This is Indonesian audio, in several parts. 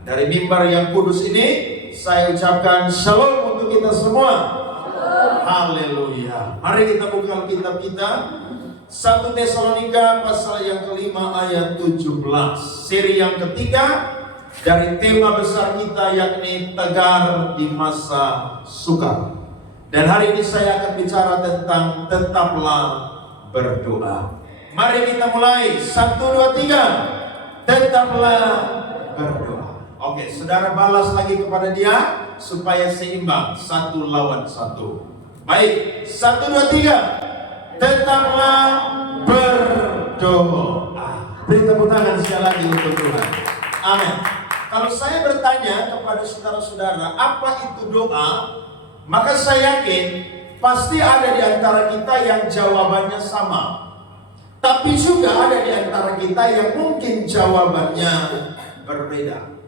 Dari mimbar yang kudus ini, saya ucapkan shalom untuk kita semua. Haleluya. Mari kita buka Alkitab kita. 1 Tesalonika pasal yang kelima ayat 17. Seri yang ketiga dari tema besar kita, yakni tegar di masa sukar. Dan hari ini saya akan bicara tentang tetaplah berdoa. Mari kita mulai. 1, 2, 3. Tetaplah berdoa. Oke, saudara balas lagi kepada dia supaya seimbang, 1 lawan 1. Baik, 1, 2, 3. Tetaplah berdoa. Beri tepuk tangan sekali lagi untuk Tuhan. Amin. Kalau saya bertanya kepada saudara-saudara, apa itu doa? Maka saya yakin pasti ada di antara kita yang jawabannya sama. Tapi juga ada di antara kita yang mungkin jawabannya berbeda.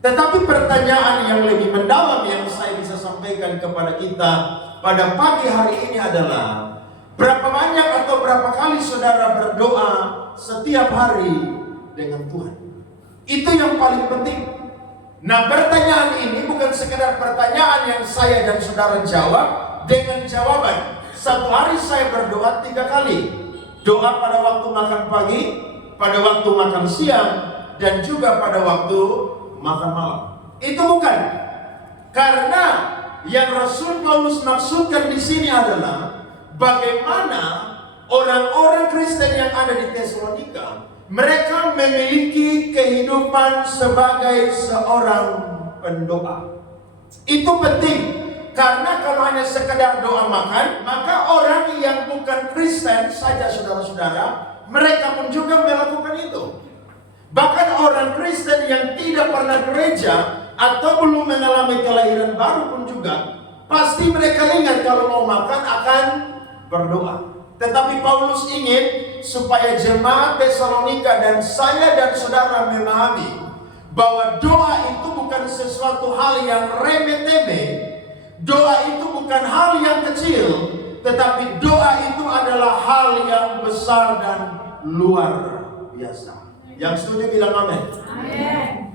Tetapi pertanyaan yang lebih mendalam yang saya bisa sampaikan kepada kita pada pagi hari ini adalah, berapa banyak atau berapa kali saudara berdoa setiap hari dengan Tuhan? Itu yang paling penting. Nah, pertanyaan ini bukan sekedar pertanyaan yang saya dan saudara jawab dengan jawaban. Satu hari saya berdoa 3 kali. Doa pada waktu makan pagi, pada waktu makan siang, dan juga pada waktu makan malam. Itu bukan. Karena yang Rasul Paulus maksudkan di sini adalah bagaimana orang-orang Kristen yang ada di Tesalonika, mereka memiliki kehidupan sebagai seorang pendoa. Itu penting, karena kalau hanya sekedar doa makan, maka orang yang bukan Kristen saja, saudara-saudara, mereka pun juga melakukan itu. Bahkan orang Kristen yang tidak pernah gereja atau belum mengalami kelahiran baru pun juga, pasti mereka ingat kalau mau makan akan berdoa. Tetapi Paulus ingin supaya jemaat Tesalonika dan saya dan saudara memahami bahwa doa itu bukan sesuatu hal yang remeh-temeh. Doa itu bukan hal yang kecil, tetapi doa itu adalah hal yang besar dan luar biasa. Yang setuju bilang amin. Amin.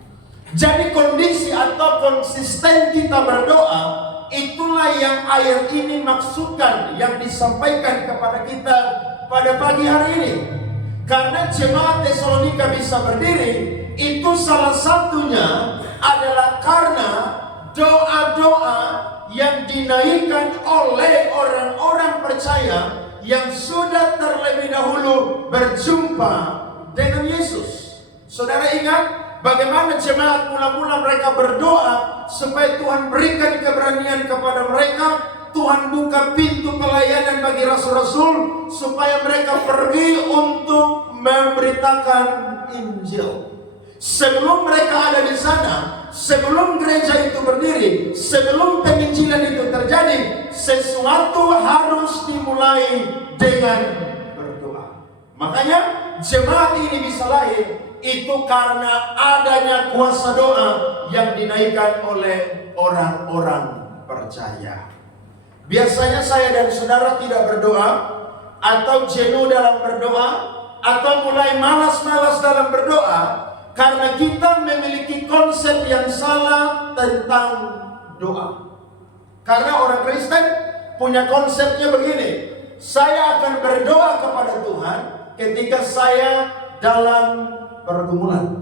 Jadi kondisi atau konsisten kita berdoa, itulah yang ayat ini maksudkan, yang disampaikan kepada kita pada pagi hari ini. Karena jemaat Tesalonika bisa berdiri, itu salah satunya adalah karena doa-doa yang dinaikkan oleh orang-orang percaya yang sudah terlebih dahulu berjumpa dengan Yesus. Saudara ingat bagaimana jemaat mula-mula mereka berdoa supaya Tuhan berikan keberanian kepada mereka, Tuhan buka pintu pelayanan bagi rasul-rasul supaya mereka pergi untuk memberitakan Injil. Sebelum mereka ada di sana, sebelum gereja itu berdiri, sebelum penginjilan itu terjadi, sesuatu harus dimulai dengan berdoa. Makanya jemaat ini bisa lahir itu karena adanya kuasa doa yang dinaikkan oleh orang-orang percaya. Biasanya saya dan saudara tidak berdoa, atau jenuh dalam berdoa, atau mulai malas-malas dalam berdoa, karena kita memiliki konsep yang salah tentang doa. Karena orang Kristen punya konsepnya begini, saya akan berdoa kepada Tuhan ketika saya dalam pergumulan.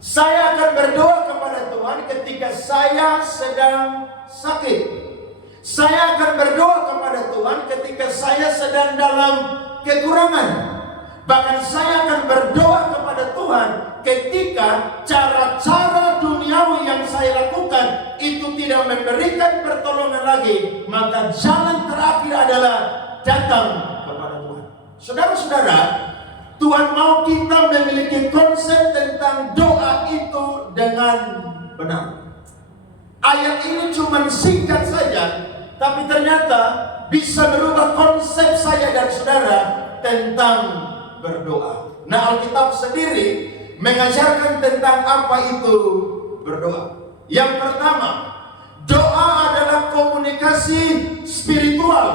Saya akan berdoa kepada Tuhan ketika saya sedang sakit. Saya akan berdoa kepada Tuhan ketika saya sedang dalam kekurangan. Bahkan saya akan berdoa kepada Tuhan ketika cara-cara duniawi yang saya lakukan itu tidak memberikan pertolongan lagi, maka jalan terakhir adalah datang kepada Tuhan. Saudara-saudara, Tuhan mau kita memiliki konsep tentang doa itu dengan benar. Ayat ini cuma singkat saja, tapi ternyata bisa berubah konsep saya dan saudara tentang berdoa. Nah, Alkitab sendiri mengajarkan tentang apa itu berdoa. Yang pertama, doa adalah komunikasi spiritual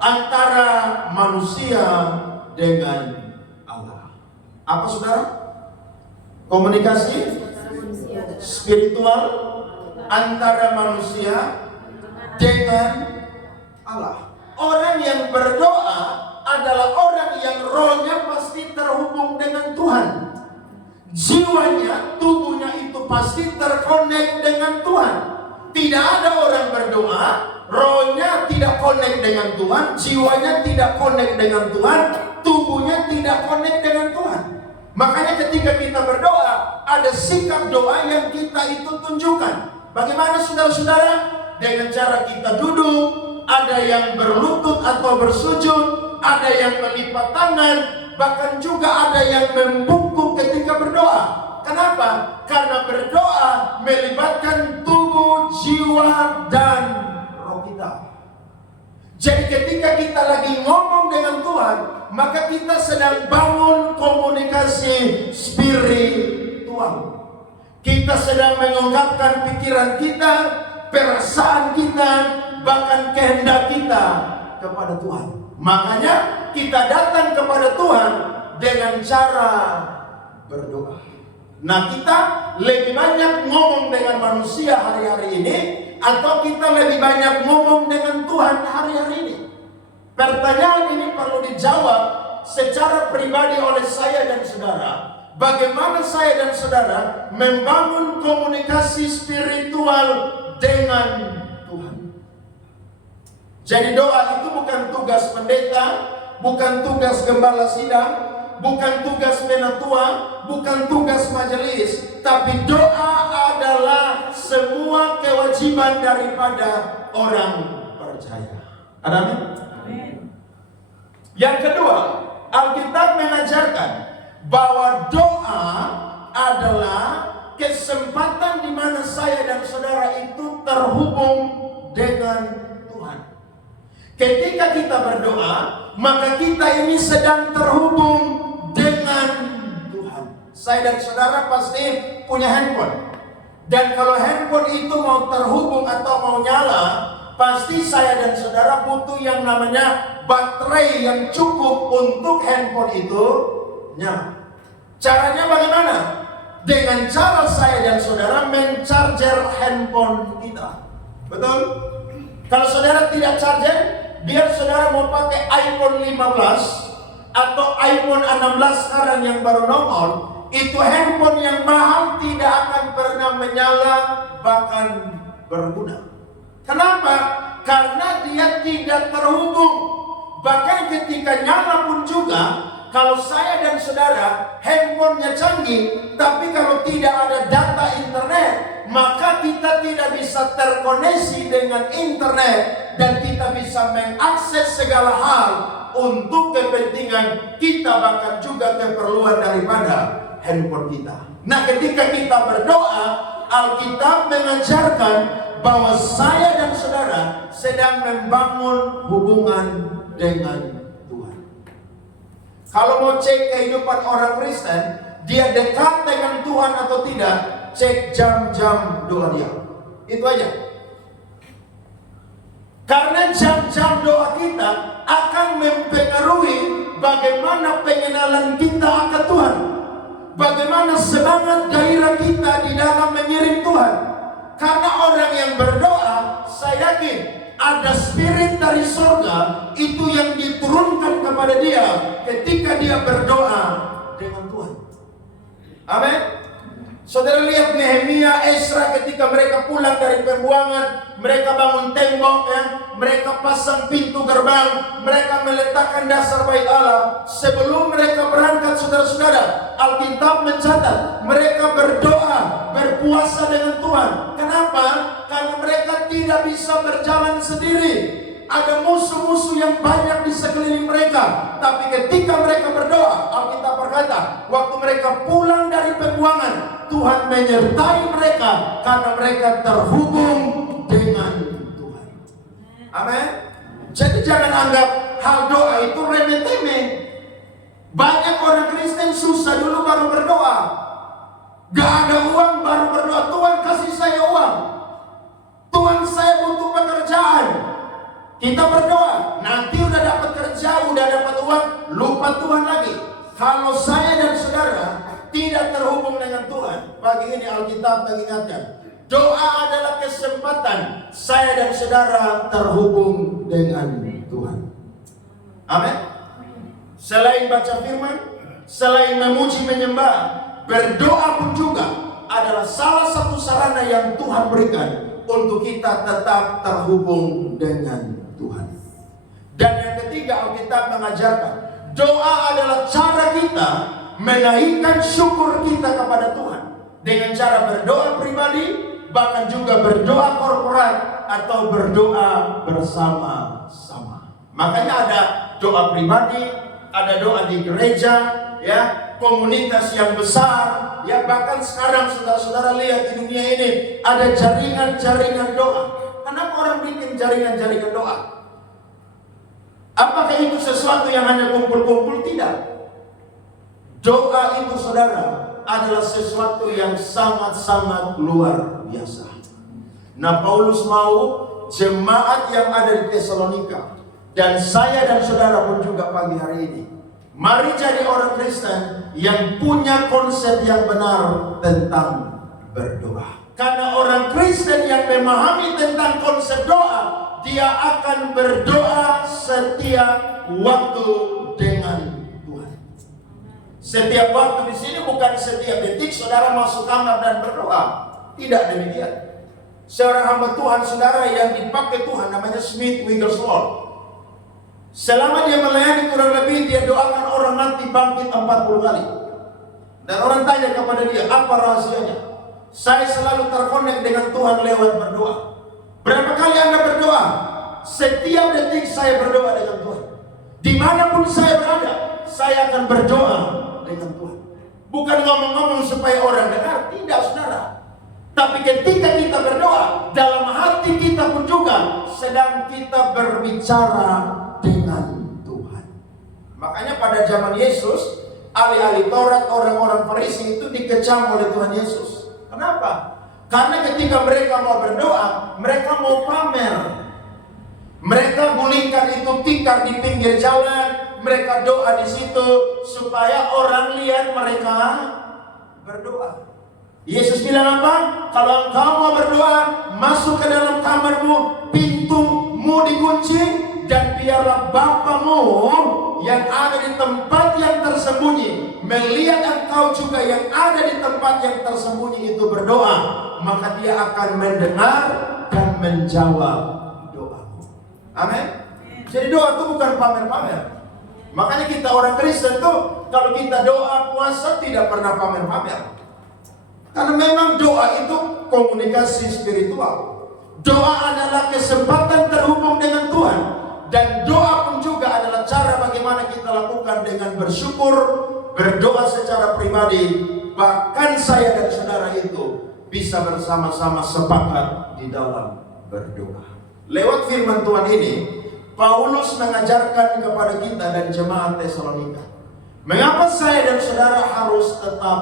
antara manusia dengan Allah. Apa saudara? Komunikasi spiritual antara manusia dengan Allah. Orang yang berdoa adalah orang yang rohnya pasti terhubung dengan Tuhan. Jiwanya, tubuhnya itu pasti terkonek dengan Tuhan. Tidak ada orang berdoa, rohnya tidak konek dengan Tuhan, jiwanya tidak konek dengan Tuhan, tubuhnya tidak konek dengan Tuhan. Makanya ketika kita berdoa, ada sikap doa yang kita itu tunjukkan. Bagaimana saudara-saudara? Dengan cara kita duduk, ada yang berlutut atau bersujud, ada yang melipat tangan, bahkan juga ada yang membungkuk ketika berdoa. Kenapa? Karena berdoa melibatkan tubuh, jiwa, dan roh kita. Jadi ketika kita lagi ngomong dengan Tuhan, maka kita sedang bangun komunikasi spiritual. Kita sedang mengungkapkan pikiran kita, perasaan kita, bahkan kehendak kita kepada Tuhan. Makanya kita datang kepada Tuhan dengan cara berdoa. Nah, kita lebih banyak ngomong dengan manusia hari-hari ini, atau kita lebih banyak ngomong dengan Tuhan hari-hari ini? Pertanyaan ini perlu dijawab secara pribadi oleh saya dan saudara. Bagaimana saya dan saudara membangun komunikasi spiritual dengan Tuhan? Jadi doa itu bukan tugas pendeta, bukan tugas gembala sidang, bukan tugas penatua, bukan tugas majelis, tapi doa adalah semua kewajiban daripada orang percaya. Amin. Yang kedua, Alkitab mengajarkan bahwa doa adalah kesempatan di mana saya dan saudara itu terhubung dengan Tuhan. Ketika kita berdoa, maka kita ini sedang terhubung dengan Tuhan. Saya dan saudara pasti punya handphone. Dan kalau handphone itu mau terhubung atau mau nyala, pasti saya dan saudara butuh yang namanya baterai yang cukup untuk handphone itu nyala. Caranya bagaimana? Dengan cara saya dan saudara mencharger handphone kita. Betul? Kalau saudara tidak charger, biar saudara mau pakai iPhone 15 atau iPhone 16 sekarang yang baru nongol, itu handphone yang mahal tidak akan pernah menyala, bahkan berguna. Kenapa? Karena dia tidak terhubung. Bahkan ketika nyala pun juga, kalau saya dan saudara handphonenya canggih, tapi kalau tidak ada data internet, maka kita tidak bisa terkoneksi dengan internet dan kita bisa mengakses segala hal untuk kepentingan kita, bahkan juga keperluan daripada handphone kita. Nah, ketika kita berdoa, Alkitab mengajarkan bahwa saya dan saudara sedang membangun hubungan dengan Tuhan. Kalau mau cek kehidupan orang Kristen, dia dekat dengan Tuhan atau tidak, cek jam-jam doa dia. Itu aja. Karena jam-jam doa kita akan mempengaruhi bagaimana pengenalan kita akan Tuhan. Bagaimana semangat gairah kita di dalam mengiring Tuhan. Karena orang yang berdoa, saya yakin ada spirit dari surga itu yang diturunkan kepada dia ketika dia berdoa dengan Tuhan. Amin. Saudara lihat Nehemia, Ezra ketika mereka pulang dari pembuangan, mereka bangun tembok, ya, mereka pasang pintu gerbang, mereka meletakkan dasar bait Allah. Sebelum mereka berangkat, saudara-saudara, Alkitab mencatat mereka berdoa, berpuasa dengan Tuhan. Kenapa? Karena mereka tidak bisa berjalan sendiri. Ada musuh-musuh yang banyak di sekeliling mereka. Tapi ketika mereka berdoa, Alkitab berkata, waktu mereka pulang dari pembuangan, Tuhan menyertai mereka karena mereka terhubung dengan Tuhan. Amin. Jadi jangan anggap hal doa itu remeh-temeh. Banyak orang Kristen susah dulu baru berdoa. Gak ada uang baru berdoa, Tuhan kasih saya uang. Tuhan saya butuh pekerjaan. Kita berdoa, nanti udah dapat kerja, udah dapat uang, lupa Tuhan lagi. Kalau saya dan saudara tidak terhubung dengan Tuhan, pagi ini Alkitab mengingatkan, doa adalah kesempatan saya dan saudara terhubung dengan Tuhan. Amin. Selain baca firman, selain memuji menyembah, berdoa pun juga adalah salah satu sarana yang Tuhan berikan untuk kita tetap terhubung dengan Tuhan. Dan yang ketiga, Alkitab mengajarkan, doa adalah cara kita menaikkan syukur kita kepada Tuhan dengan cara berdoa pribadi, bahkan juga berdoa korporat atau berdoa bersama-sama. Makanya ada doa pribadi, ada doa di gereja, ya, komunitas yang besar, ya, bahkan sekarang saudara-saudara lihat di dunia ini ada jaringan-jaringan doa. Kenapa orang bikin jaringan-jaringan doa? Apakah itu sesuatu yang hanya kumpul-kumpul? Tidak. Doa itu, saudara, adalah sesuatu yang sangat-sangat luar biasa. Nah, Paulus mau jemaat yang ada di Tesalonika, dan saya dan saudara pun juga pagi hari ini, mari jadi orang Kristen yang punya konsep yang benar tentang berdoa. Karena orang Kristen yang memahami tentang konsep doa, dia akan berdoa setiap waktu dengan Tuhan. Setiap waktu di sini bukan setiap detik saudara masuk kamar dan berdoa. Tidak demikian. Seorang hamba Tuhan, saudara, yang dipakai Tuhan namanya Smith Wigglesworth. Selama dia melayani kurang lebih dia doakan orang mati bangkit 40 kali. Dan orang tanya kepada dia, apa rahasianya? Saya selalu terkonek dengan Tuhan lewat berdoa. Berapa kali Anda berdoa? Setiap detik saya berdoa dengan Tuhan. Dimanapun saya berada, saya akan berdoa dengan Tuhan. Bukan ngomong-ngomong supaya orang dengar, tidak, saudara. Tapi ketika kita berdoa, dalam hati kita pun juga sedang kita berbicara dengan Tuhan. Makanya pada zaman Yesus, ahli-ahli Taurat, orang-orang Farisi itu dikecam oleh Tuhan Yesus. Kenapa? Karena ketika mereka mau berdoa, mereka mau pamer. Mereka gulingkan itu tikar di pinggir jalan, mereka doa di situ supaya orang lihat mereka berdoa. Yesus bilang apa? Kalau engkau mau berdoa, masuk ke dalam kamarmu, pintumu dikunci, dan biarlah Bapamu yang ada di tempat yang tersembunyi melihat engkau juga yang ada di tempat yang tersembunyi itu berdoa, maka dia akan mendengar dan menjawab doamu. Amin. Jadi doa itu bukan pamer-pamer. Makanya kita orang Kristen tuh kalau kita doa puasa tidak pernah pamer-pamer. Karena memang doa itu komunikasi spiritual. Doa adalah kesempatan terhubung dengan Tuhan. Dan doa pun juga adalah cara bagaimana kita lakukan dengan bersyukur, berdoa secara pribadi. Bahkan saya dan saudara itu bisa bersama-sama sepakat di dalam berdoa. Lewat firman Tuhan ini, Paulus mengajarkan kepada kita dan jemaat Tesalonika, mengapa saya dan saudara harus tetap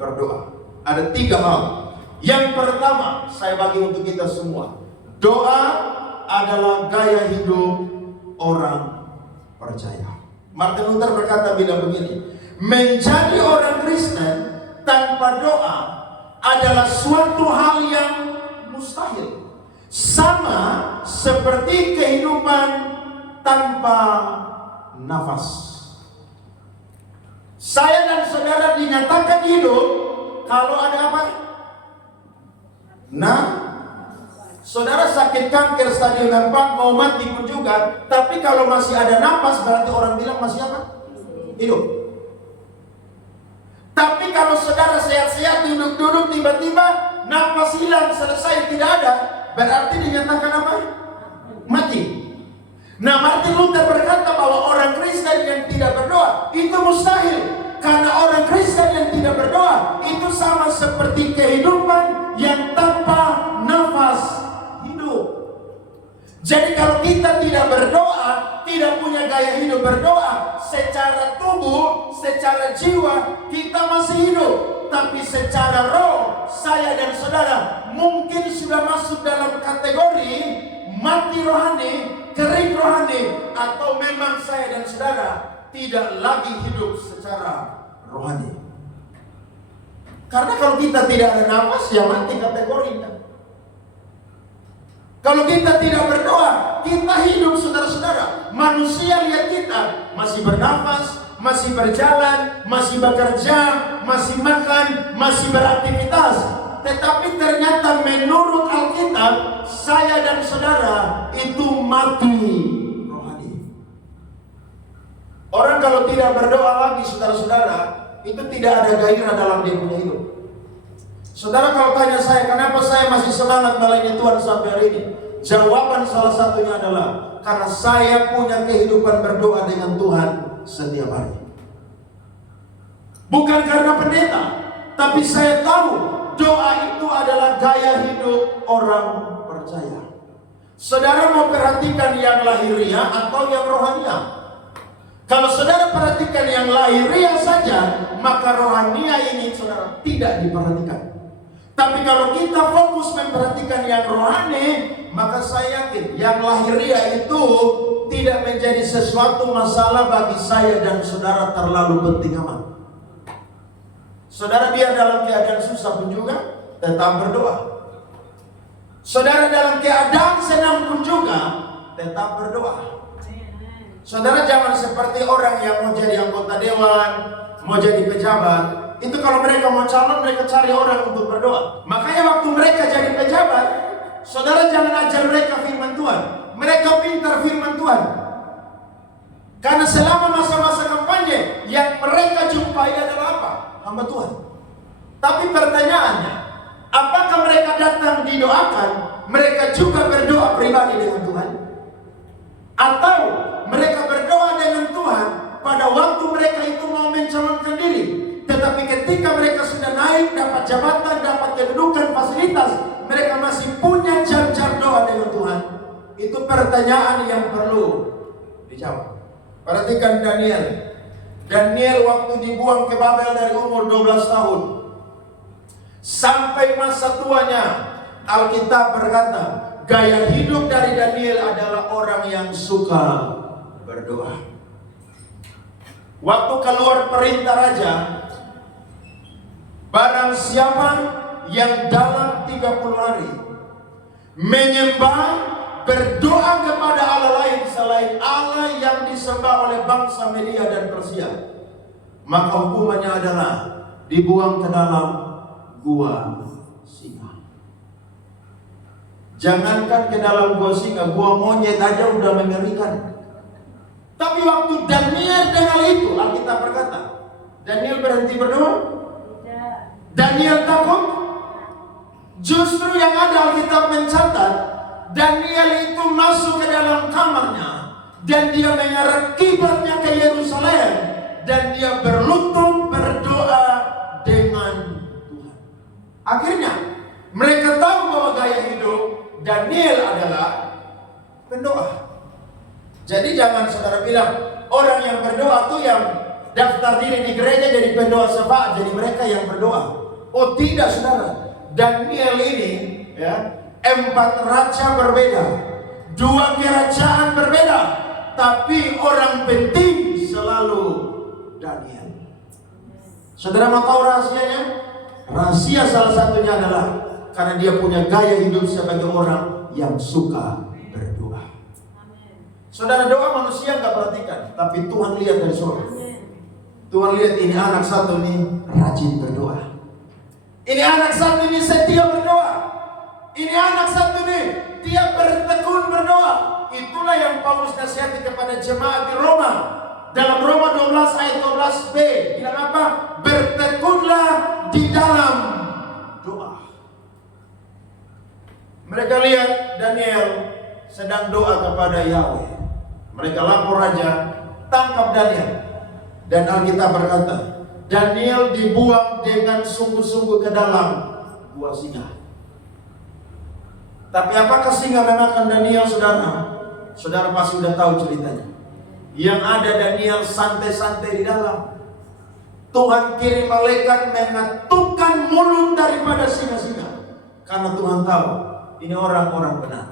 berdoa. Ada 3 hal. Yang pertama, saya bagi untuk kita semua. Doa adalah gaya hidup orang percaya. Martin Luther berkata bilang begini, menjadi orang Kristen tanpa doa adalah suatu hal yang mustahil. Sama seperti kehidupan tanpa nafas. Saya dan saudara dinyatakan hidup kalau ada apa? Nah, saudara sakit kanker stadium 4 mau mati pun juga, tapi kalau masih ada napas berarti orang bilang masih apa? Hidup. Tapi kalau saudara sehat-sehat duduk-duduk tiba-tiba napas hilang selesai tidak ada, berarti dinyatakan apa? Mati. Nah, Martin Luther berkata bahwa orang Kristen yang tidak berdoa itu mustahil. Karena orang Kristen yang tidak berdoa itu sama seperti kehidupan yang tanpa nafas hidup. Jadi kalau kita tidak berdoa, tidak punya gaya hidup berdoa, secara tubuh, secara jiwa kita masih hidup, tapi secara roh, saya dan saudara mungkin sudah masuk dalam kategori mati rohani, kering rohani, atau memang saya dan saudara tidak lagi hidup secara rohani. Karena kalau kita tidak ada nafas, ya mati kategorinya. Kalau kita tidak berdoa, kita hidup, saudara-saudara. Manusia lihat kita masih bernafas, masih berjalan, masih bekerja, masih makan, masih beraktivitas. Tetapi ternyata menurut Alkitab, saya dan saudara itu mati rohani. Orang kalau tidak berdoa lagi, saudara-saudara, itu tidak ada gairah dalam dia punya hidup. Saudara kalau tanya saya, kenapa saya masih semangat melayani Tuhan sampai hari ini? Jawaban salah satunya adalah karena saya punya kehidupan berdoa dengan Tuhan setiap hari. Bukan karena pendeta, tapi saya tahu doa itu adalah gaya hidup orang percaya. Saudara mau perhatikan yang lahiriah atau yang rohaniah? Kalau saudara perhatikan yang lahiriah saja, maka rohania ini saudara tidak diperhatikan. Tapi kalau kita fokus memperhatikan yang rohani, maka saya yakin yang lahiriah itu tidak menjadi sesuatu masalah bagi saya dan saudara terlalu penting amat. Saudara biar dalam keadaan susah pun juga tetap berdoa. Saudara dalam keadaan senang pun juga tetap berdoa. Saudara jangan seperti orang yang mau jadi anggota dewan, mau jadi pejabat. Itu kalau mereka mau calon, mereka cari orang untuk berdoa. Makanya waktu mereka jadi pejabat, saudara jangan ajar mereka firman Tuhan. Mereka pintar firman Tuhan. Karena selama masa-masa kampanye, yang mereka jumpai adalah apa? Hamba Tuhan. Tapi pertanyaannya, apakah mereka datang didoakan, mereka juga berdoa pribadi dengan Tuhan? Atau mereka berdoa dengan Tuhan pada waktu mereka itu mau mencalonkan diri, tetapi ketika mereka sudah naik, dapat jabatan, dapat kedudukan, fasilitas, mereka masih punya jam-jam doa dengan Tuhan? Itu pertanyaan yang perlu dijawab. Perhatikan Daniel. Daniel waktu dibuang ke Babel dari umur 12 tahun sampai masa tuanya, Alkitab berkata, gaya hidup dari Daniel adalah orang yang suka berdoa. Waktu keluar perintah raja, barang siapa yang dalam 30 hari menyembah, berdoa kepada Allah lain selain Allah yang disembah oleh bangsa Media dan Persia, maka hukumannya adalah dibuang ke dalam gua singa. Jangankan ke dalam gua singa, gua monyet aja udah mengerikan. Tapi waktu Daniel dengar itu, Alkitab berkata, Daniel berhenti berdoa? Daniel takut? Justru yang ada Alkitab mencatat, Daniel itu masuk ke dalam kamarnya dan dia mengarah kiblatnya ke Yerusalem dan dia berlutut berdoa dengan Tuhan. Akhirnya mereka tahu bahwa gaya hidup Daniel adalah pendoa. Jadi jangan saudara bilang orang yang berdoa tuh yang daftar diri di gereja jadi pendoa syafaat, jadi mereka yang berdoa. Oh tidak saudara, Daniel ini ya, 4 raja berbeda, 2 kerajaan berbeda, tapi orang penting selalu Daniel. Saudara mau tahu rahasianya? Rahasia salah satunya adalah karena dia punya gaya hidup sebagai orang yang suka berdoa. Saudara, doa manusia nggak perhatikan, tapi Tuhan lihat dari surga. Tuhan lihat ini anak satu ini rajin berdoa. Ini anak satu ini setia berdoa. Ini anak satu nih, dia bertekun berdoa. Itulah yang Paulus nasihati kepada jemaat di Roma. Dalam Roma 12 ayat 12b bilang apa? Bertekunlah di dalam doa. Mereka lihat Daniel sedang doa kepada Yahweh. Mereka lapor raja, tangkap Daniel. Dan Alkitab berkata, Daniel dibuang dengan sungguh-sungguh ke dalam gua singa. Tapi apakah singa memakan Daniel, saudara? Saudara pasti sudah tahu ceritanya. Yang ada Daniel santai-santai di dalam. Tuhan kirim malaikat mengetukkan mulut daripada singa-singa. Karena Tuhan tahu ini orang-orang benar.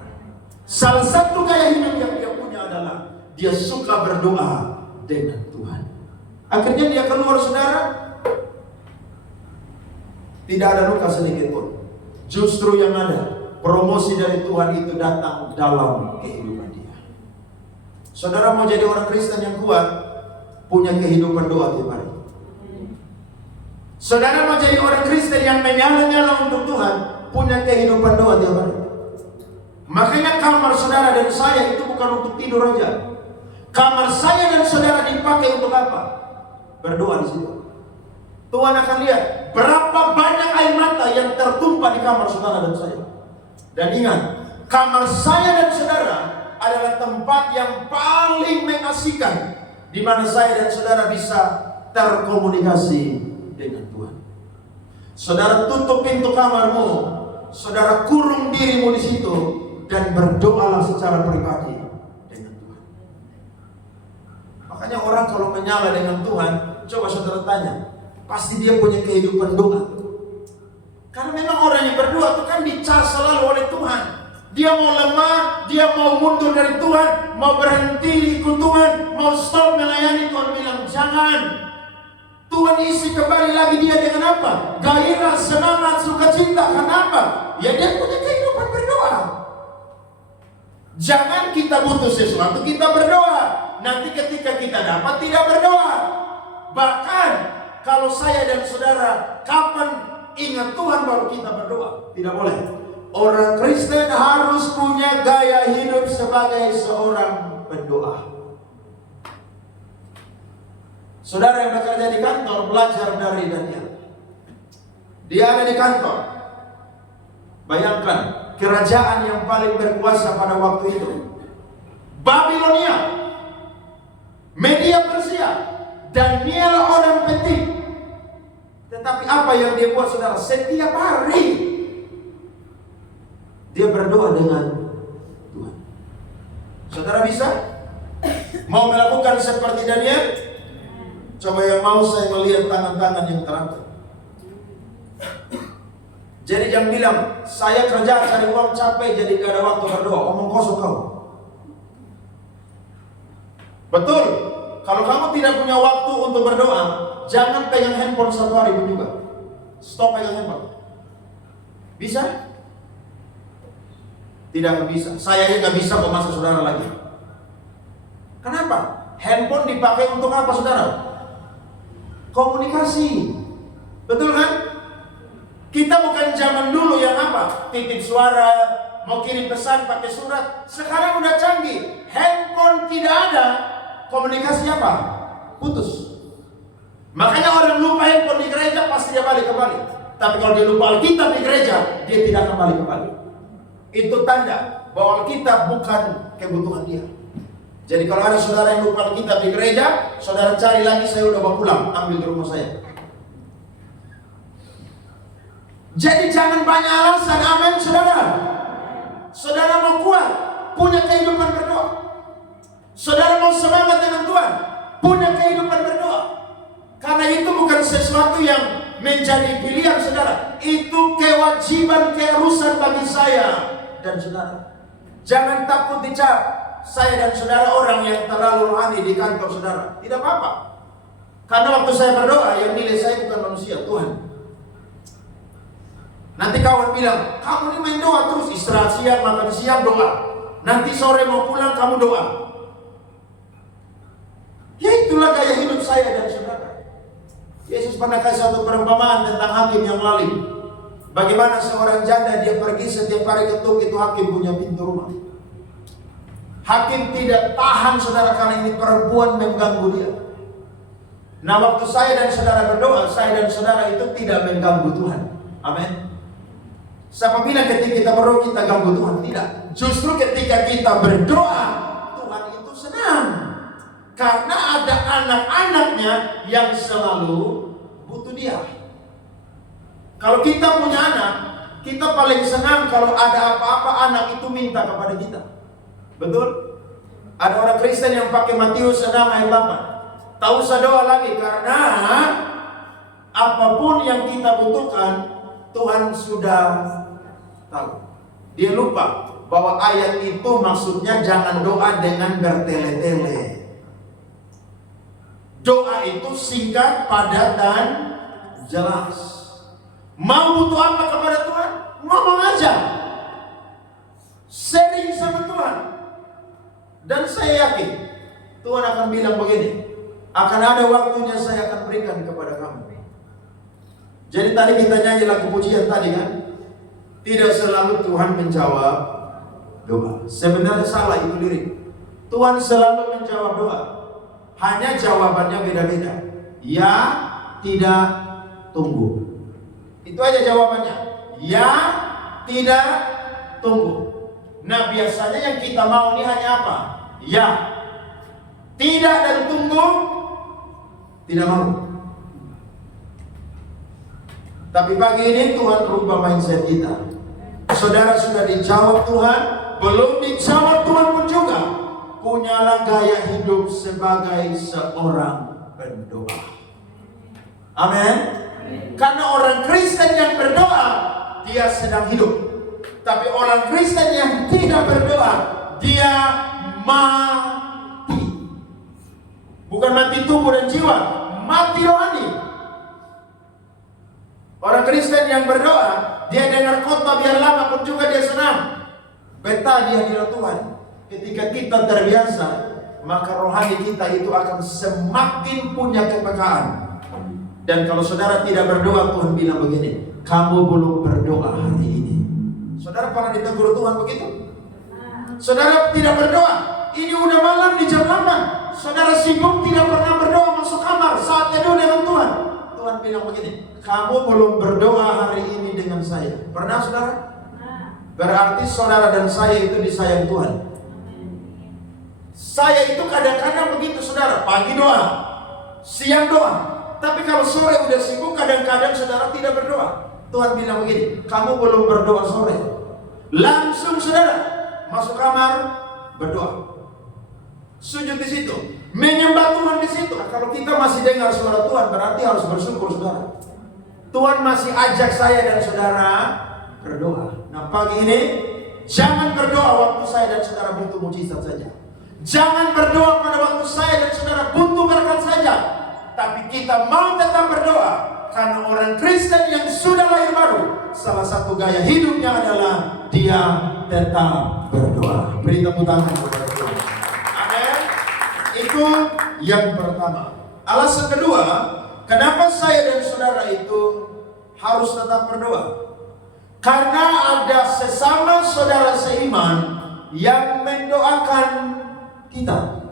Salah satu gaya hidup yang dia punya adalah dia suka berdoa dengan Tuhan. Akhirnya dia keluar, saudara. Tidak ada luka sedikit pun. Justru yang ada, promosi dari Tuhan itu datang dalam kehidupan dia. Saudara mau jadi orang Kristen yang kuat, punya kehidupan doa tiap hari. Saudara mau jadi orang Kristen yang menyala-nyala untuk Tuhan, punya kehidupan doa tiap hari. Makanya kamar saudara dan saya itu bukan untuk tidur aja. Kamar saya dan saudara dipakai untuk apa? Berdoa di situ. Tuhan akan lihat berapa banyak air mata yang tertumpah di kamar saudara dan saya. Dan ingat, kamar saya dan saudara adalah tempat yang paling mengasihkan, di mana saya dan saudara bisa terkomunikasi dengan Tuhan. Saudara tutup pintu kamarmu, saudara kurung dirimu di situ dan berdoalah secara pribadi dengan Tuhan. Makanya orang kalau menyala dengan Tuhan, coba saudara tanya, pasti dia punya kehidupan doa. Karena memang orang yang berdoa itu kan dicas selalu oleh Tuhan. Dia mau lemah, dia mau mundur dari Tuhan, mau berhenti ikut Tuhan, mau stop melayani Tuhan bilang jangan. Tuhan isi kembali lagi dia dengan apa? Gairah, semangat, sukacita. Kenapa? Ya dia punya kehidupan berdoa. Jangan kita butuh sesuatu, kita berdoa. Nanti ketika kita dapat, tidak berdoa. Bahkan kalau saya dan saudara kapan ingat Tuhan baru kita berdoa. Tidak boleh. Orang Kristen harus punya gaya hidup sebagai seorang pendoa. Saudara yang bekerja di kantor, belajar dari Daniel. Dia ada di kantor. Bayangkan, kerajaan yang paling berkuasa pada waktu itu, Babilonia, Media Persia. Daniel orang penting. Tetapi apa yang dia buat saudara? Setiap hari dia berdoa dengan Tuhan. Saudara bisa? Mau melakukan seperti Daniel? Coba yang mau saya melihat tangan-tangan yang terangkat. Jadi jangan bilang, saya kerja cari uang capek jadi gak ada waktu berdoa. Omong kosong kau. Betul. Kalau kamu tidak punya waktu untuk berdoa, jangan pegang handphone satu hari pun juga. Stop pegang handphone. Bisa? Tidak bisa. Saya aja gak bisa kok masa saudara lagi. Kenapa? Handphone dipakai untuk apa saudara? Komunikasi. Betul kan? Kita bukan zaman dulu yang apa? Titip suara, mau kirim pesan pakai surat. Sekarang udah canggih. Handphone tidak ada, komunikasi apa? Putus. Makanya orang lupa handphone di gereja pasti dia balik kembali. Tapi kalau dia lupa Alkitab di gereja, dia tidak kembali kembali. Itu tanda bahwa Alkitab bukan kebutuhan dia. Jadi kalau ada saudara yang lupa Alkitab di gereja, saudara cari lagi, saya udah mau pulang, ambil di rumah saya. Jadi jangan banyak alasan, amin saudara. Saudara mau kuat, punya kehidupan berdoa. Saudara mau semangat dengan Tuhan, punya kehidupan berdoa. Karena itu bukan sesuatu yang menjadi pilihan saudara. Itu kewajiban, keharusan bagi saya dan saudara. Jangan takut dicap saya dan saudara orang yang terlalu rohani di kantor saudara. Tidak apa-apa. Karena waktu saya berdoa, yang nilai saya bukan manusia, Tuhan. Nanti kawan bilang, kamu ini main doa terus, istirahat siang, makan siang, doa. Nanti sore mau pulang, kamu doa. Ya itulah gaya hidup saya dan saudara. Yesus pernah kasih satu perumpamaan tentang hakim yang lalim. Bagaimana seorang janda dia pergi setiap hari ketuk itu hakim punya pintu rumah. Hakim tidak tahan saudara karena ini perempuan mengganggu dia. Nah waktu saya dan saudara berdoa, saya dan saudara itu tidak mengganggu Tuhan. Amin. Siapa bilang ketika kita berdoa kita ganggu Tuhan? Tidak. Justru ketika kita berdoa, Tuhan itu senang. Karena ada anak-anaknya yang selalu butuh dia. Kalau kita punya anak, kita paling senang kalau ada apa-apa anak itu minta kepada kita. Betul? Ada orang Kristen yang pakai Matius 6 ayat 8. Tak usah doa lagi karena apapun yang kita butuhkan Tuhan sudah tahu. Dia lupa bahwa ayat itu maksudnya jangan doa dengan bertele-tele. Doa itu singkat, padat dan jelas. Mau butuh apa kepada Tuhan? Ngomong aja. Sharing sama Tuhan. Dan saya yakin Tuhan akan bilang begini, akan ada waktunya saya akan berikan kepada kamu. Jadi tadi kita nyanyi lagu pujian tadi kan, tidak selalu Tuhan menjawab doa. Sebenarnya salah itu lirik. Tuhan selalu menjawab doa, hanya jawabannya beda-beda. Ya, tidak, tunggu. Itu aja jawabannya. Ya, tidak, tunggu. Nah biasanya yang kita mau ini hanya apa? Ya, tidak dan tunggu, tidak mau. Tapi pagi ini Tuhan rubah mindset kita. Saudara sudah dijawab Tuhan, belum dijawab Tuhan pun juga punyalah gaya hidup sebagai seorang pendoa. Amin. Karena orang Kristen yang berdoa, dia sedang hidup. Tapi orang Kristen yang tidak berdoa, dia mati. Bukan mati tubuh dan jiwa, mati rohani. Orang Kristen yang berdoa, dia dengar khotbah biar lama pun juga dia senang. Betah dia hadirat Tuhan. Ketika kita terbiasa, maka rohani kita itu akan semakin punya kepekaan. Dan kalau saudara tidak berdoa, Tuhan bilang begini, kamu belum berdoa hari ini. Saudara pernah ditegur Tuhan begitu? Saudara tidak berdoa, ini udah malam di jam 8. Saudara sibuk tidak pernah berdoa, masuk kamar saat teduh dengan Tuhan. Tuhan bilang begini, kamu belum berdoa hari ini dengan saya. Pernah saudara? Berarti saudara dan saya itu disayang Tuhan. Saya itu kadang-kadang begitu saudara, pagi doa, siang doa. Tapi kalau sore udah sibuk, kadang-kadang saudara tidak berdoa. Tuhan bilang begini, kamu belum berdoa sore. Langsung saudara masuk kamar berdoa, sujud di situ, menyembah Tuhan di situ. Nah, kalau kita masih dengar suara Tuhan, berarti harus bersyukur saudara. Tuhan masih ajak saya dan saudara berdoa. Nah pagi ini jangan berdoa waktu saya dan saudara butuh mujizat saja. Jangan berdoa pada waktu saya dan saudara butuh berkat saja. Tapi kita mau tetap berdoa, karena orang Kristen yang sudah lahir baru, salah satu gaya hidupnya adalah dia tetap berdoa. Beri tepuk tangan kepada Tuhan. Amin. Itu yang pertama. Alasan kedua, kenapa saya dan saudara itu harus tetap berdoa? Karena ada sesama saudara seiman yang mendoakan kita.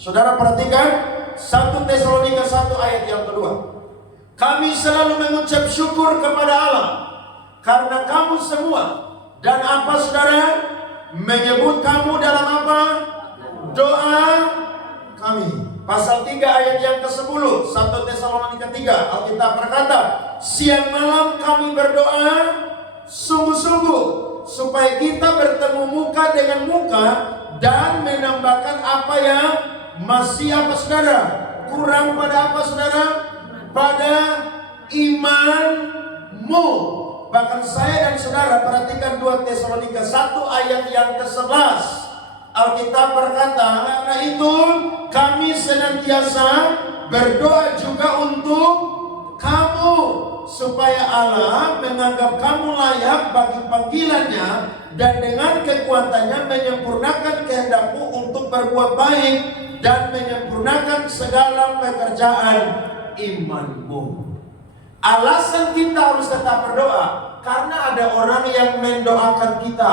Saudara perhatikan 1 Tesalonika 1 ayat yang kedua. Kami selalu mengucap syukur kepada Allah karena kamu semua, dan apa saudara? Menyebut kamu dalam apa? Doa kami. Pasal 3 ayat yang ke-10, 1 Tesalonika 3, Alkitab berkata, siang malam kami berdoa sungguh-sungguh supaya kita bertemu muka dengan muka dan menambahkan apa yang masih apa saudara? Kurang pada apa saudara? Pada imanmu. Bahkan saya dan saudara perhatikan 2 Tesalonika 1 ayat yang ke-11. Alkitab berkata, karena itu kami senantiasa berdoa juga untuk kamu, supaya Allah menganggap kamu layak bagi panggilannya dan dengan kekuatannya menyempurnakan kehendakmu untuk berbuat baik dan menyempurnakan segala pekerjaan imanmu. Alasan kita harus tetap berdoa karena ada orang yang mendoakan kita.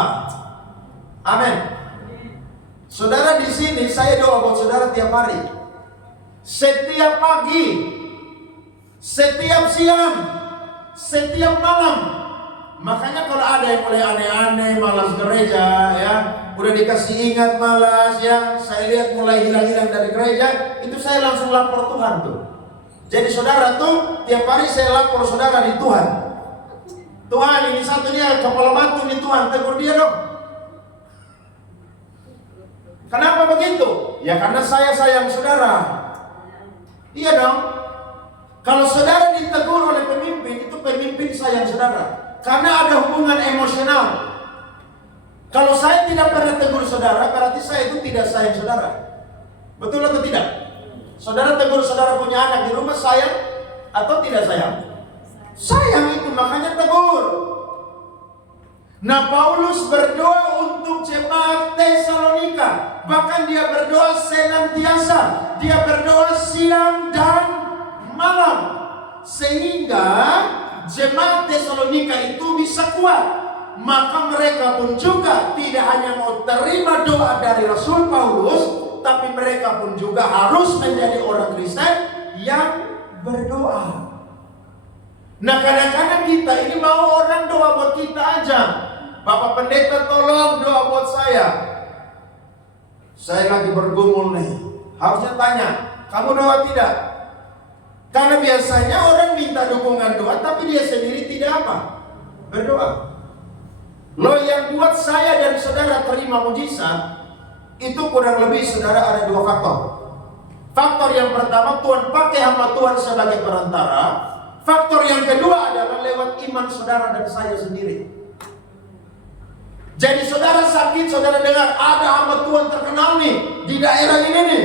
Amin. Saudara di sini saya doa buat saudara tiap hari, setiap pagi, setiap siang, setiap malam. Makanya kalau ada yang mulai aneh-aneh, malas gereja, ya, udah dikasih ingat malas, ya, saya lihat mulai hilang-hilang dari gereja, itu saya langsung lapor Tuhan tuh. Jadi saudara tuh tiap hari saya lapor saudara di Tuhan. Tuhan ini satu dia kepala batu nih Tuhan, tegur dia dong. Kenapa begitu? Ya karena saya sayang saudara. Iya dong. Kalau saudara ditegur oleh pemimpin, itu pemimpin sayang saudara. Karena ada hubungan emosional. Kalau saya tidak pernah tegur saudara, berarti saya itu tidak sayang saudara. Betul atau tidak? Saudara tegur saudara punya anak di rumah, sayang atau tidak sayang? Sayang itu, makanya tegur. Nah, Paulus berdoa untuk jemaat Tesalonika. Bahkan dia berdoa senantiasa. Dia berdoa siang dan malam. Sehingga jemaat Tesalonika itu bisa kuat. Maka mereka pun juga tidak hanya mau terima doa dari Rasul Paulus, tapi mereka pun juga harus menjadi orang Kristen yang berdoa. Nah, kadang-kadang kita ini mau orang doa buat kita aja. Bapak pendeta tolong doa buat saya. Saya lagi bergumul nih. Harusnya tanya, kamu doa tidak? Karena biasanya orang minta dukungan doa, tapi dia sendiri tidak apa? Berdoa. Loh, yang buat saya dan saudara terima mujizat, itu kurang lebih saudara ada dua faktor. Faktor yang pertama, Tuhan pakai hamba Tuhan sebagai perantara. Faktor yang kedua adalah lewat iman saudara dan saya sendiri. Jadi saudara sakit, saudara dengar ada hamba Tuhan terkenal nih di daerah ini nih.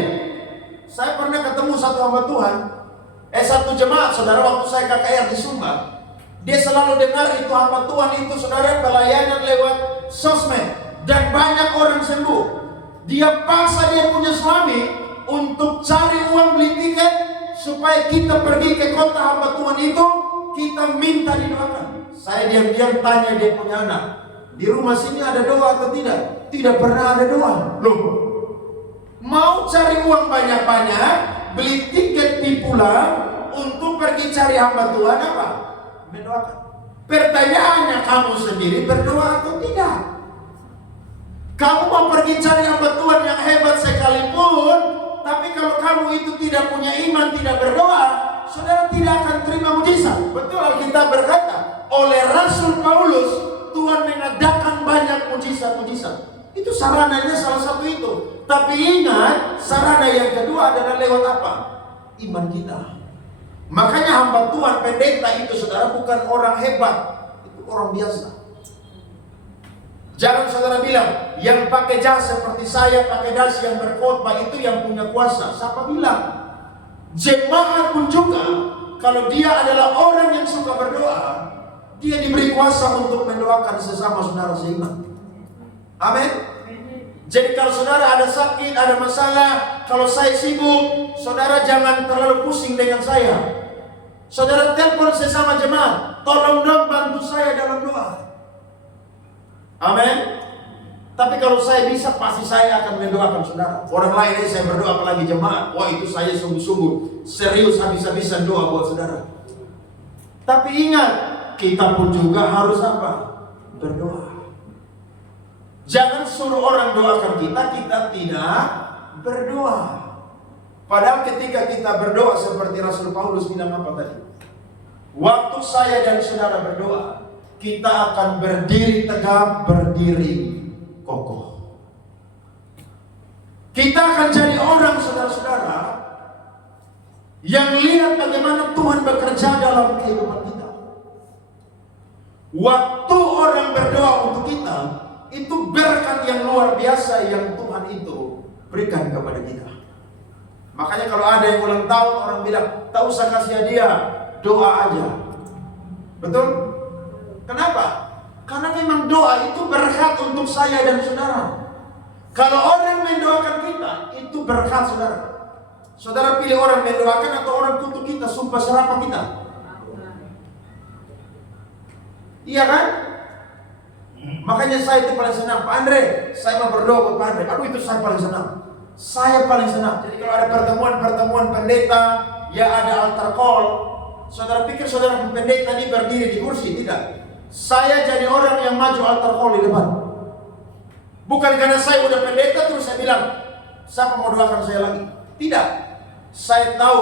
Saya pernah ketemu satu hamba Tuhan, satu jemaat saudara waktu saya KKR di Sumba. Dia selalu dengar itu hamba Tuhan itu saudara pelayanan lewat sosmed dan banyak orang sembuh. Dia paksa dia punya suami untuk cari uang beli tiket supaya kita pergi ke kota hamba Tuhan itu, kita minta didoakan. Saya diam-diam tanya dia punya anak, di rumah sini ada doa atau tidak? Tidak pernah ada doa. Loh, mau cari uang banyak-banyak, beli tiket pulang untuk pergi cari hamba Tuhan apa? Mendoakan. Pertanyaannya, kamu sendiri berdoa atau tidak? Kamu mau pergi cari hamba Tuhan yang hebat sekalipun, tapi kalau kamu itu tidak punya iman, tidak berdoa, saudara tidak akan terima mujizat. Betul, Alkitab berkata, oleh Rasul Paulus, Tuhan mengadakan banyak mujizat-mujizat. Itu sarananya salah satu itu. Tapi ingat, sarana yang kedua adalah lewat apa? Iman kita. Makanya hamba Tuhan pendeta itu saudara bukan orang hebat, itu orang biasa. Jangan saudara bilang, yang pakai jas seperti saya, pakai jas yang berkhotbah itu yang punya kuasa. Siapa bilang? Jemaat pun juga, kalau dia adalah orang yang suka berdoa, dia diberi kuasa untuk mendoakan sesama saudara seiman. Amin. Jadi kalau saudara ada sakit, ada masalah, kalau saya sibuk, saudara jangan terlalu pusing dengan saya. Saudara telepon sesama jemaat, tolong dong bantu saya dalam doa. Amin. Tapi kalau saya bisa, pasti saya akan mendoakan saudara. Orang lain ini saya berdoa, apalagi jemaat. Wah, itu saya sungguh-sungguh serius habis-habisan doa buat saudara. Tapi ingat, kita pun juga harus apa? Berdoa. Jangan suruh orang doakan kita, kita tidak berdoa. Padahal ketika kita berdoa seperti Rasul Paulus bilang apa tadi? Waktu saya dan saudara berdoa, kita akan berdiri tegak, berdiri kokoh. Kita akan jadi orang saudara-saudara yang lihat bagaimana Tuhan bekerja dalam kehidupan kita. Waktu orang berdoa untuk kita, itu berkat yang luar biasa yang Tuhan itu berikan kepada kita. Makanya kalau ada yang ulang tahun, orang bilang, tak usah kasih hadiah, doa aja. Betul? Kenapa? Karena memang doa itu berkat untuk saya dan saudara. Kalau orang mendoakan kita, itu berkat saudara. Saudara pilih orang mendoakan atau orang kutuk kita, sumpah serapah kita? Iya kan? Makanya saya itu paling senang. Pak Andre, saya mau berdoa buat Pak Andre. Aduh, itu saya paling senang. Saya paling senang. Jadi kalau ada pertemuan-pertemuan pendeta, ya ada altar call, saudara pikir saudara pendeta ini berdiri di kursi? Tidak. Saya jadi orang yang maju altar call di depan. Bukan karena saya udah pendeta terus saya bilang, siapa mau doakan saya lagi? Tidak. Saya tahu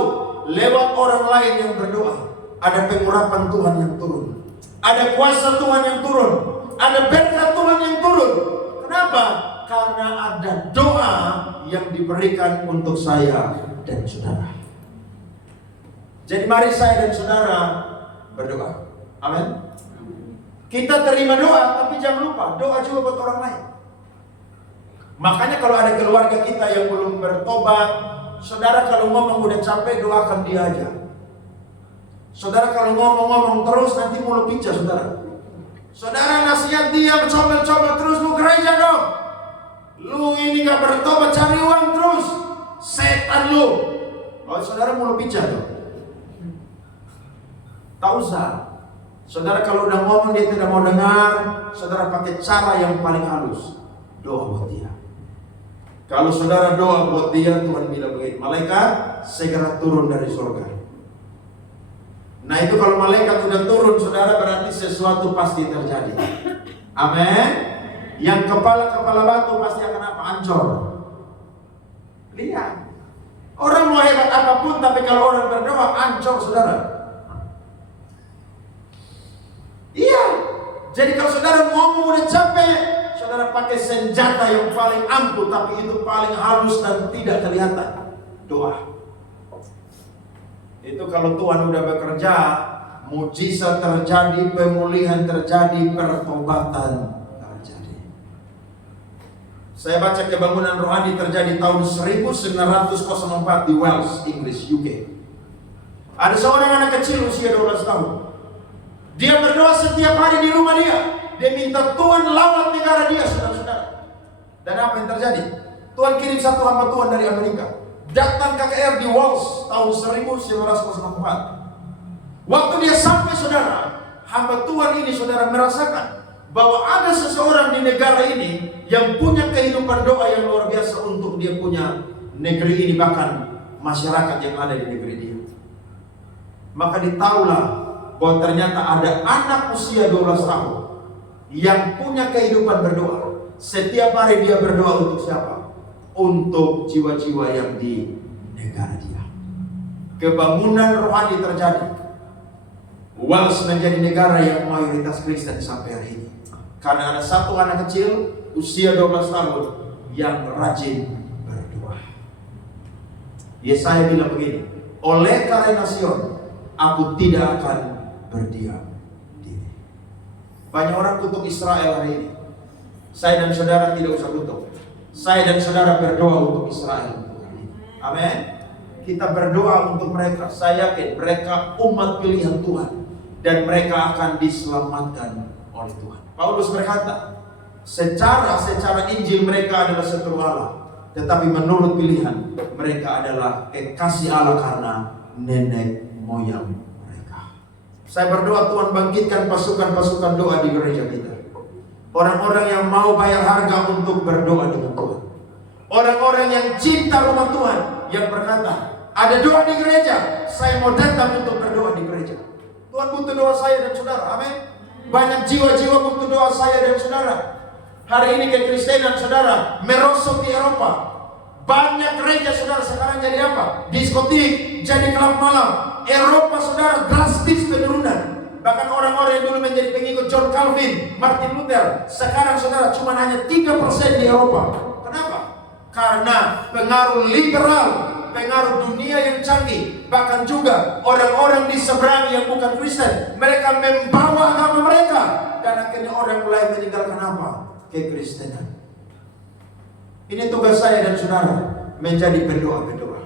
lewat orang lain yang berdoa, ada pengurapan Tuhan yang turun, ada kuasa Tuhan yang turun, ada berkat Tuhan yang turun. Kenapa? Karena ada doa yang diberikan untuk saya dan saudara. Jadi mari saya dan saudara berdoa. Amin. Kita terima doa, tapi jangan lupa doa juga buat orang lain. Makanya kalau ada keluarga kita yang belum bertobat, saudara kalau ngomong udah capek, doakan dia aja. Saudara kalau ngomong-ngomong terus nanti mulut pincah saudara. Saudara nasihat dia coba-coba terus, lu gereja dong. Lu ini gak bertobat, cari uang terus. Setan lu. Oh saudara mulut pincah tuh. Tak usah. Saudara kalau udah ngomong dia tidak mau dengar, saudara pakai cara yang paling halus. Doa buat dia. Kalau saudara doa buat dia, Tuhan bilang begini, malaikat segera turun dari surga. Nah itu kalau malaikat sudah turun saudara, berarti sesuatu pasti terjadi. Amin. Yang kepala-kepala batu pasti akan apa? Hancur. Lihat. Orang mau hebat apapun, tapi kalau orang berdoa hancur saudara. Iya. Jadi kalau saudara ngomong udah capek, saudara pakai senjata yang paling ampuh, tapi itu paling halus dan tidak kelihatan. Doa. Itu kalau Tuhan udah bekerja, mujizat terjadi, pemulihan terjadi, pertobatan terjadi. Saya baca kebangunan rohani terjadi tahun 1904 di Wales, Inggris, UK. Ada seorang anak kecil usia 12 tahun. Dia berdoa setiap hari di rumah dia. Dia minta Tuhan lawat negara dia, saudara-saudara. Dan apa yang terjadi? Tuhan kirim satu hamba Tuhan dari Amerika. Datang KKR di Wales tahun 1904. Waktu dia sampai saudara, hamba Tuhan ini saudara merasakan bahwa ada seseorang di negara ini yang punya kehidupan doa yang luar biasa untuk dia punya negeri ini, bahkan masyarakat yang ada di negeri dia. Maka ditahulah bahwa ternyata ada anak usia 12 tahun yang punya kehidupan berdoa. Setiap hari dia berdoa untuk siapa? Untuk jiwa-jiwa yang di negara dia. Kebangunan rohani terjadi. Wales menjadi negara yang mayoritas Kristen sampai hari ini. Karena ada satu anak kecil usia 12 tahun yang rajin berdoa. Yesaya bilang begini, oleh karena Sion, aku tidak akan berdiam diri. Banyak orang kutuk Israel hari ini. Saya dan saudara tidak usah kutuk. Saya dan saudara berdoa untuk Israel. Amin. Kita berdoa untuk mereka. Saya yakin mereka umat pilihan Tuhan dan mereka akan diselamatkan oleh Tuhan. Paulus berkata, secara Injil mereka adalah seteru Allah, tetapi menurut pilihan mereka adalah kekasih Allah karena nenek moyang mereka. Saya berdoa Tuhan bangkitkan pasukan-pasukan doa di gereja kita. Orang-orang yang mau bayar harga untuk berdoa dengan Tuhan. Orang-orang yang cinta rumah Tuhan, yang berkata, ada doa di gereja, saya mau datang untuk berdoa di gereja. Tuhan butuh doa saya dan saudara, amin. Banyak jiwa-jiwa butuh doa saya dan saudara. Hari ini kekristenan saudara merosot di Eropa. Banyak gereja saudara sekarang jadi apa? Diskotik, jadi klub malam. Eropa saudara drastis penurunan. Bahkan orang-orang yang dulu menjadi pengikut John Calvin, Martin Luther, sekarang saudara cuma hanya 3% di Eropa. Kenapa? Karena pengaruh liberal, pengaruh dunia yang canggih, bahkan juga orang-orang di seberang yang bukan Kristen, mereka membawa agama mereka, dan akhirnya orang mulai meninggalkan apa? Kekristenan. Ini tugas saya dan saudara, menjadi berdoa-berdoa.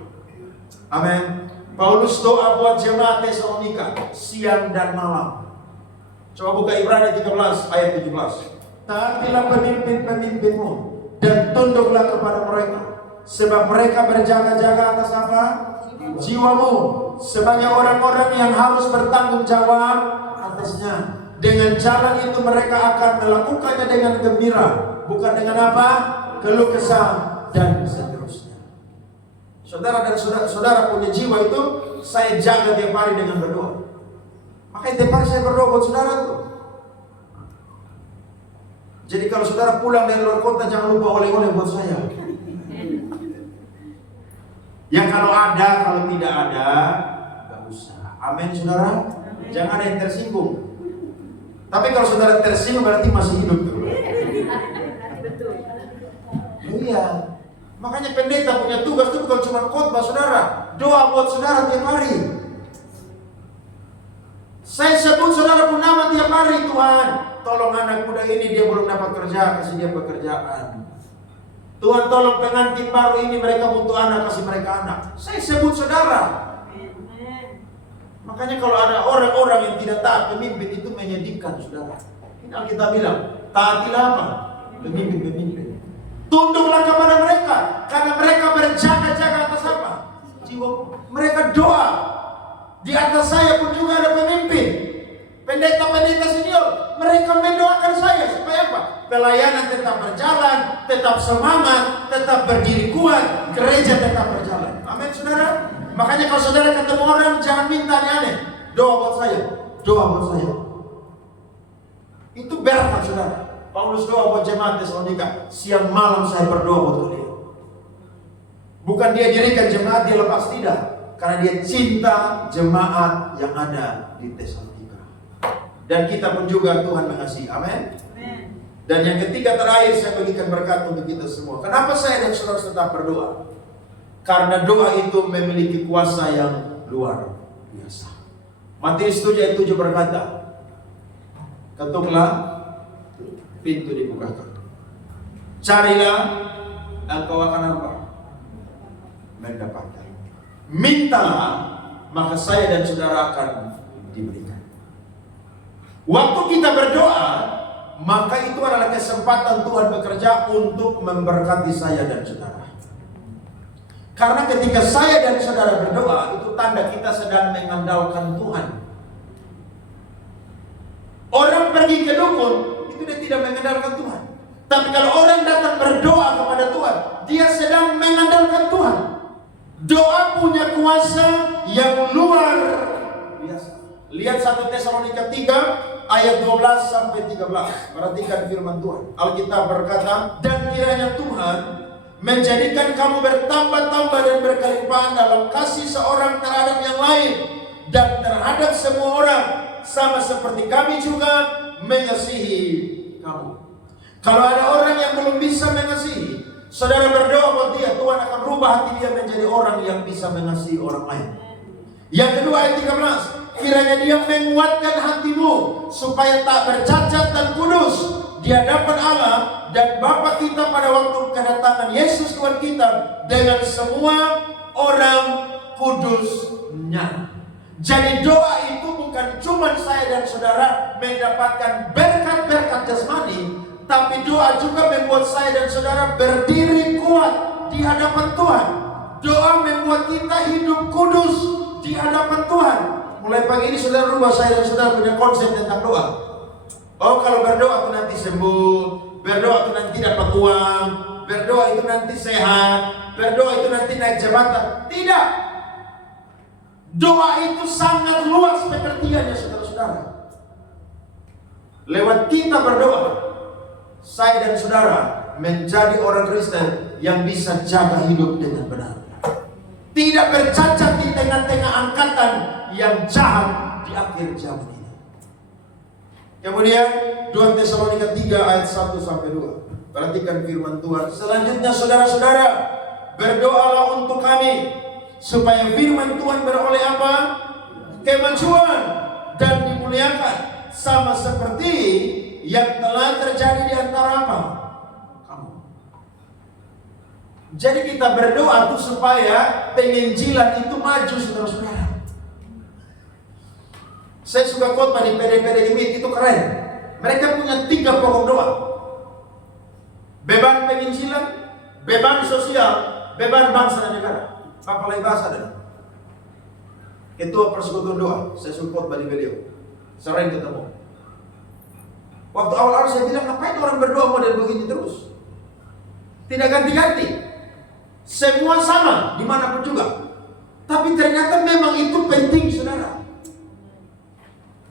Amin. Paulus doa buat jemaat Tesalonika siang dan malam. Coba buka Ibrani 13 ayat 17. Taatilah pemimpin-pemimpinmu dan tunduklah kepada mereka, sebab mereka berjaga-jaga atas apa? Jiwamu, sebagai orang-orang yang harus bertanggung jawab atasnya. Dengan jalan itu mereka akan melakukannya dengan gembira, bukan dengan apa? Keluh kesah dan seterusnya. Saudara dan saudara punya jiwa itu saya jaga tiap hari dengan berdoa. Makanya tiap hari saya berdoa buat saudara tuh. Jadi kalau saudara pulang dari luar kota jangan lupa oleh-oleh buat saya. Yang kalau ada, kalau tidak ada, gak usah. Amin saudara. Jangan ada yang tersinggung. Tapi kalau saudara tersinggung berarti masih hidup tuh. Iya. Makanya pendeta punya tugas itu bukan cuma khotbah saudara, doa buat saudara tiap hari. Saya sebut saudara pun nama tiap hari, Tuhan, tolong anak muda ini, dia belum dapat kerja, kasih dia pekerjaan. Tuhan tolong pengantin baru ini, mereka butuh anak, kasih mereka anak. Saya sebut saudara. Makanya kalau ada orang-orang yang tidak taat pemimpin itu menyedihkan, saudara. Ini Alkitab bilang, taatilah apa? Pemimpin-pemimpin. Tunduklah kepada mereka, karena mereka berjaga-jaga atas apa? Jiwa. Mereka doa. Di atas saya pun juga ada pemimpin. Pendeta-pendeta senior, mereka mendoakan saya supaya apa? Pelayanan tetap berjalan, tetap semangat, tetap berdiri kuat, gereja tetap berjalan. Amin, saudara. Makanya kalau saudara ketemu orang, jangan minta aneh-aneh. Doa buat saya, doa buat saya. Itu berkat, saudara. Paulus doa buat jemaat Tesalonika, siang malam saya berdoa buat kalian. Bukan dia dirikan jemaat, dia lepas, tidak. Karena dia cinta jemaat yang ada di Tesalonika. Dan kita pun juga Tuhan mengasihi. Amin. Dan yang ketiga terakhir, saya bagikan berkat untuk kita semua. Kenapa saya dan saudara tetap berdoa? Karena doa itu memiliki kuasa yang luar biasa. Matius 7 ayat 7 berkata, ketuklah, pintu dibukakan. Carilah, engkau akan apa? Mendapatkan. Mintalah, maka saya dan saudara akan diberikan. Waktu kita berdoa, maka itu adalah kesempatan Tuhan bekerja untuk memberkati saya dan saudara. Karena ketika saya dan saudara berdoa, itu tanda kita sedang mengandalkan Tuhan. Orang pergi ke dukun, itu dia tidak mengandalkan Tuhan. Tapi kalau orang datang berdoa kepada Tuhan, dia sedang mengandalkan Tuhan. Doa punya kuasa yang luar biasa. Lihat 1 Tesalonika 3 ayat 12 sampai 13. Perhatikan firman Tuhan. Alkitab berkata, dan kiranya Tuhan menjadikan kamu bertambah-tambah dan berkelimpahan dalam kasih seorang terhadap yang lain dan terhadap semua orang, sama seperti kami juga mengasihi kamu. Kalau ada orang yang belum bisa mengasihi, saudara berdoa buat dia, Tuhan akan rubah hati dia menjadi orang yang bisa mengasihi orang lain. Yang kedua ayat 13, kiranya dia menguatkan hatimu supaya tak bercacat dan kudus di hadapan Allah dan Bapa kita pada waktu kedatangan Yesus Tuhan kita dengan semua orang kudusnya. Jadi doa itu bukan cuma saya dan saudara mendapatkan berkat-berkat jasmani, tapi doa juga membuat saya dan saudara berdiri kuat di hadapan Tuhan. Doa membuat kita hidup kudus di hadapan Tuhan. Mulai pagi ini saudara rubah saya dan saudara punya konsep tentang doa. Oh, kalau berdoa itu nanti sembuh, berdoa itu nanti dapat uang, berdoa itu nanti sehat, berdoa itu nanti naik jabatan. Tidak. Doa itu sangat luas pengertiannya, saudara-saudara. Lewat kita berdoa, saya dan saudara menjadi orang Kristen yang bisa jaga hidup dengan benar. Tidak bercacat di tengah-tengah angkatan yang jahat di akhir zaman ini. Kemudian 2 Tesalonika 3 ayat 1 sampai 2. Perhatikan firman Tuhan. Selanjutnya saudara-saudara, berdoalah untuk kami supaya firman Tuhan beroleh apa? Kemajuan dan dimuliakan, sama seperti yang telah terjadi di antara apa? Kamu. Jadi kita berdoa itu supaya penginjilan itu maju, saudara-saudara. Saya suka khotbah di PD-PD Gemit, itu keren. Mereka punya 3 pokok doa. Beban penginjilan, beban sosial, beban bangsa dan negara. Papalai bahasa dan Ketua Persekutuan Doa, saya suka khotbah di beliau. Sering ketemu. Waktu awal-awal saya bilang, ngapain orang berdoa model begini terus? Tidak ganti-ganti. Semua sama, dimanapun juga. Tapi ternyata memang itu penting, saudara.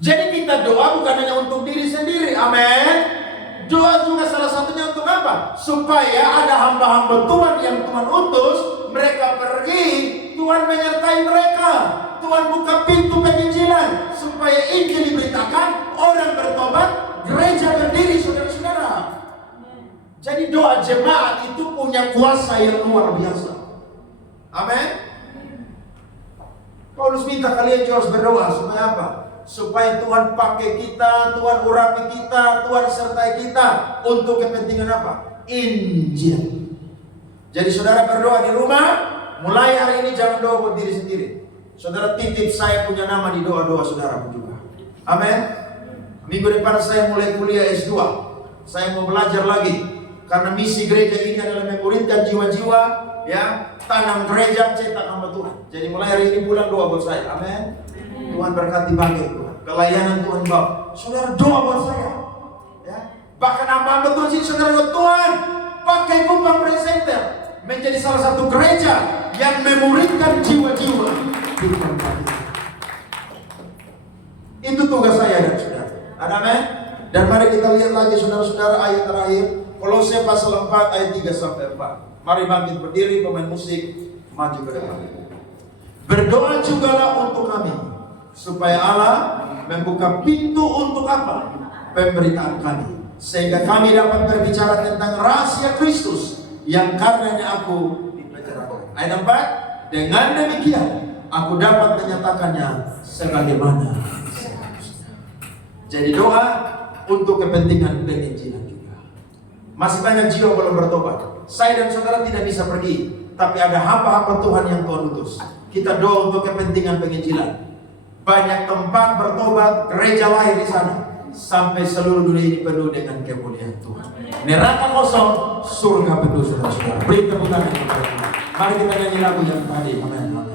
Jadi kita doa bukan hanya untuk diri sendiri, amin. Doa juga salah satunya untuk apa? Supaya ada hamba-hamba Tuhan yang Tuhan utus, mereka pergi, Tuhan menyertai mereka. Tuhan buka pintu penginjilan, supaya Injil diberitakan, orang bertobat, gereja berdiri, saudara-saudara. Jadi doa jemaat itu punya kuasa yang luar biasa. Amin. Paulus minta kalian juga harus berdoa supaya apa? Supaya Tuhan pakai kita, Tuhan urapi kita, Tuhan sertai kita untuk kepentingan apa? Injil. Jadi saudara berdoa di rumah, mulai hari ini jangan doa buat diri sendiri. Saudara titip saya punya nama di doa-doa saudara juga. Amin. Minggu depan saya mulai kuliah S2. Saya mau belajar lagi. Karena misi gereja ini adalah memuridkan jiwa-jiwa, ya, tanam gereja, cetak hamba Tuhan. Jadi mulai hari ini pulang doa buat saya. Amin. Tuhan berkati bangkit Tuhan. Pelayanan Tuhan bawa. Saudara doa buat saya. Ya. Bahkan hamba Tuhan sini saudara doa, Tuhan pakai Kupang Presenter menjadi salah satu gereja yang memuridkan jiwa-jiwa. Tuhan bangkit. Itu tugas saya dan saudara. Amin. Dan mari kita lihat lagi saudara-saudara ayat terakhir. Kolose pasal 4 ayat 3 sampai 4. Mari bangkit berdiri, pemain musik maju ke depan. Berdoa jugalah untuk kami supaya Allah membuka pintu untuk apa? Pemberitaan kami, sehingga kami dapat berbicara tentang rahasia Kristus yang karenanya aku dipenjarakan. Ayat 4. Dengan demikian aku dapat menyatakannya sebagaimana seharusnya. Jadi doa untuk kepentingan penginjilan. Masih banyak jiwa belum bertobat. Saya dan saudara tidak bisa pergi, tapi ada hamba-hamba Tuhan yang Tuhan utus. Kita doa untuk kepentingan penginjilan. Banyak tempat bertobat, gereja lahir di sana, sampai seluruh dunia ini penuh dengan kemuliaan Tuhan. Neraka kosong, surga penuh saudara-saudara. Beri tepuk tangan kepada Tuhan. Mari kita nyanyi lagu yang tadi. Amin.